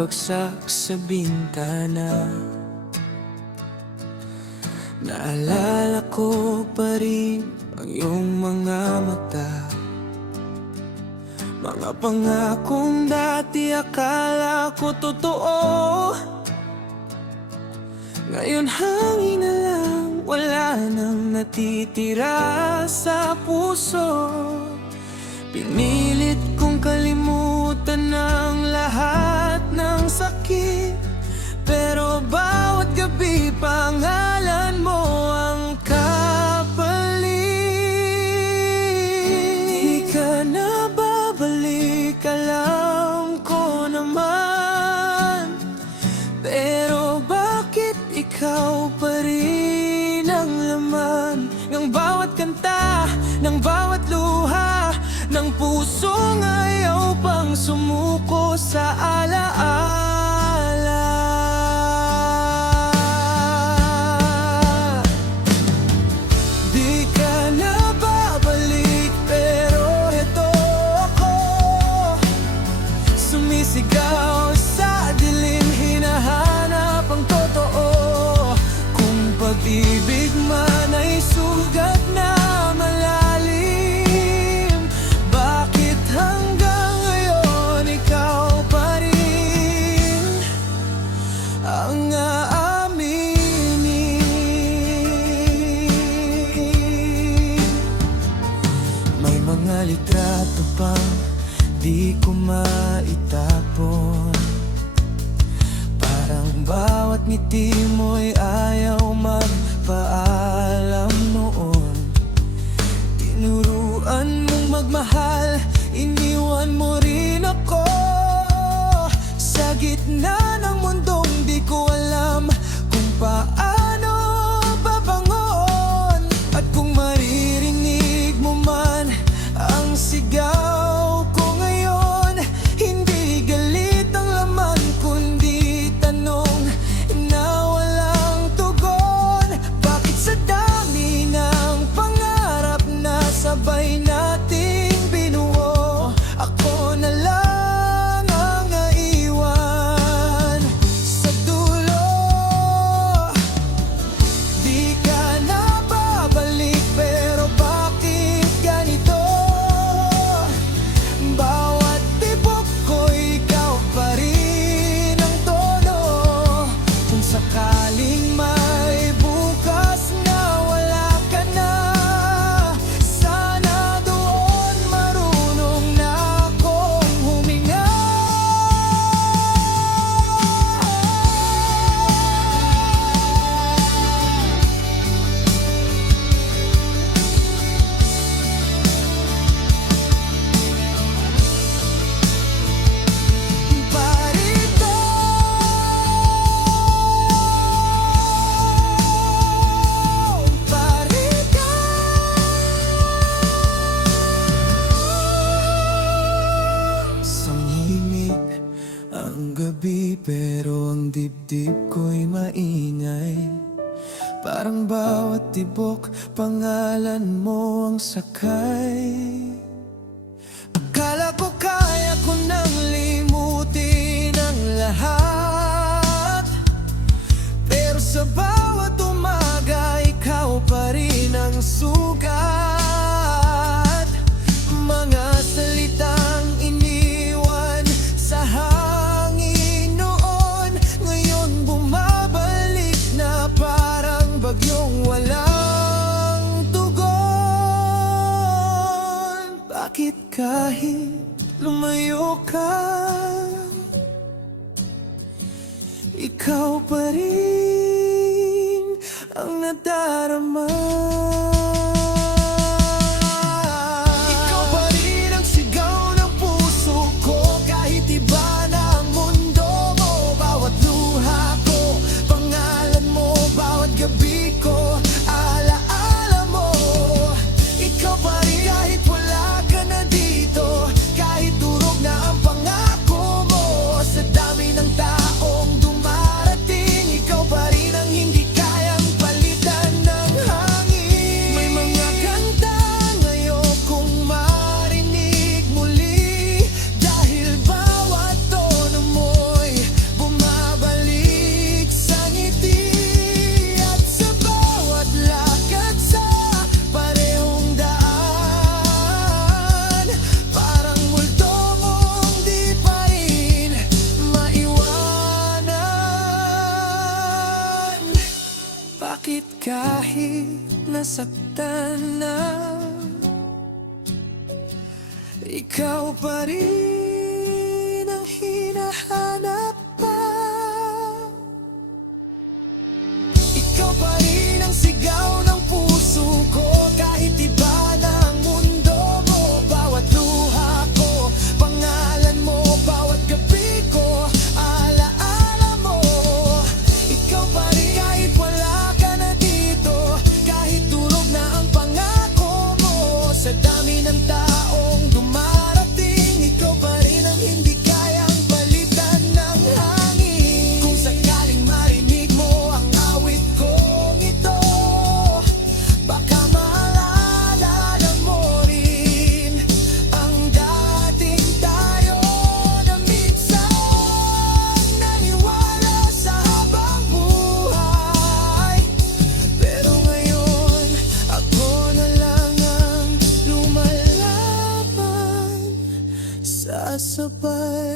bumabagsak sa bintana. Naalala ko pa rin ang iyong mga mata, mga pangakong dati akala ko totoo. Ngayon hangin na lang, wala nang natitira sa puso. Pinilit kong kalimutan ang lahat ng sakit, pero bawat gabi pangalan mo ang kapalit. Di ka na babalik, alam ko naman, pero bakit ikaw pa rin ang laman ng bawat kanta, ng bawat luha, ng pusong ayaw pang sumuko sa alaala. Di ka na babalik, pero eto ako, sumisigaw sa dilim, hinahanap ang totoo. Kung pag-ibig man ay sugat na malalim, bakit hanggang ngayon ikaw pa rin ang aaminin? May mga litrato pang di ko maitapon, parang bawat ngiti mo'y ayaw magpaalam noon. Tinuruan mong magmahal, iniwan mo rin ako sa gitna ng mundong di ko alam kung paano babangon. At kung maririnig mo man ang sigaw ko ngayon, hindi galit ang laman kundi tanong na walang tugon. Bakit sa dami ng pangarap na sabay nating binuo, ako na lang ang naiwan sa dulo? Di ka na babalik, pero bakit ganito? Bawat tibok ko ikaw pa rin ang tono. Kung sakaling may bukas na wala ka na, sana doon marunong na akong huminga. Parito, parito. Sangimik ang gabi, pero ang dibdib ko'y maingay. Parang bawat tibok, pangalan mo ang sakay. Akala ko kaya ko nang limutin ang lahat, pero sa bawat umaga ikaw pa rin ang sugat. Mga salitang iniwan sa hangin noon, ngayon bumabalik na parang bagyong walang tugon. Bakit kahit lumayo ka, ikaw pa rin ang nadarama? Ikaw pa rin ang sigaw ng puso ko, kahit iba na ang mundo mo. Bawat luha ko, pangalan mo, bawat gabi ko, alaala mo. Ikaw pa rin kahit wala ka na dito, kahit durog na ang pangako mo. Sa dami ng taong dumarating, ikaw pa rin ang hindi kayang palitan ng hangin. Bakit kahit nasaktan na, ikaw pa rin ang hinahanap pa? Ikaw pa rin ang sigaw ng puso ko, kahit iba na ang mundo mo. Bawat luha ko, pangalan mo, bawat gabi ko, alaala mo. Ikaw pa rin kahit wala ka na dito, kahit durog na ang pangako mo. Sa dami ng taong dumarating, ikaw pa rin ang hindi kayang palitan ng hangin. Kung sakaling marinig mo ang awit kong ito, baka maalala mo rin ang dating tayo na minsan naniwala sa habang buhay. Pero ngayon, ako na lang ang lumalaban, sasabay